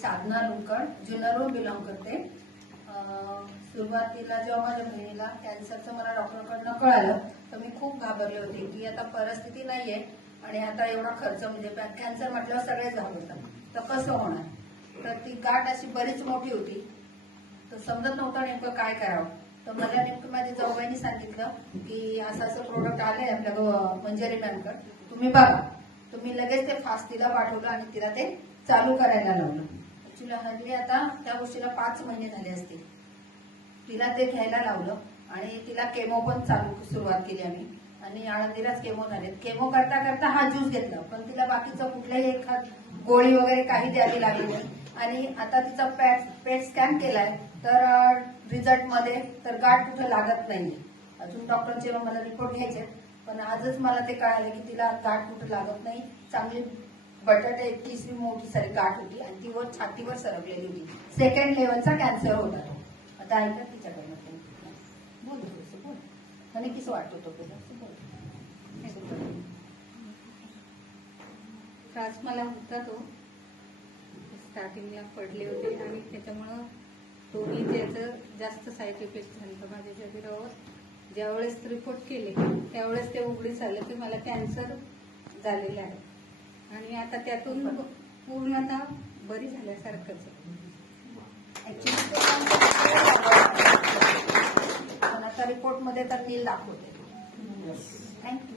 साधना रुलकड जुन्नरहून belong करते. सुरुवातीला जेव्हा माझ्या बहिणीला कॅन्सरचं मला डॉक्टरकडनं कळालं तर मी खूप घाबरले होते की आता परिस्थिती नाहीये आणि आता एवढा खर्च म्हणजे कॅन्सर म्हटल्यावर सगळेच घाबरतात तर कसं होणार. तर ती गाठ अशी बरीच मोठी होती तर समजत नव्हतं नेमकं काय करावं. तर मला नेमकं माझ्या जाऊबाईंनी सांगितलं की असं असं प्रोडक्ट आलंय आपल्या मंजरी मॅमकडे, तुम्ही बघा. तुम्ही लगेच ते फास्ट तिला पाठवलं आणि तिला ते चालू करायला लावलं. ऍक्च्युली हल्ली आता त्या गोष्टीला 5 महिने झाले असतील. तिला ते घ्यायला लावलं आणि तिला केमो पण सुरुवात केली आम्ही आणि आळंदीलाच केमो झाले. केमो करता करता हा ज्यूस घेतला पण तिला बाकीचं कुठल्याही एखाद गोळी वगैरे काही द्यावी लागली नाही. आणि आता तिचा पेट स्कॅन केलाय तर रिझल्ट मध्ये तर गाठ कुठे लागत नाहीये. अजून डॉक्टरचे मला रिपोर्ट घ्यायचे पण आजच मला ते कळालं की तिला गाठ कुठे लागत नाही. चांगली बटाटे इतकीशी मोठी सारी गाठ होती आणि ती वर छातीवर सरकलेली होती. 2nd लेवलचा कॅन्सर होता तो. आता ऐका तिच्याकडनं बोल थोडंसं बोल आणि कसं वाटत होतं त्रास मला होता तो स्टार्टिंगला पडले होते आणि त्याच्यामुळं तोही त्याचं जास्त साईड इफेक्ट झालं माझ्या शरीरावर. ज्यावेळेस रिपोर्ट केले त्यावेळेस ते उघडीस आलं की मला कॅन्सर झालेलं आहे आणि आता त्यातून पूर्णतः बरी झाल्यासारखंच. पण आता रिपोर्ट मध्ये तर नील दाखवते. थँक्यू.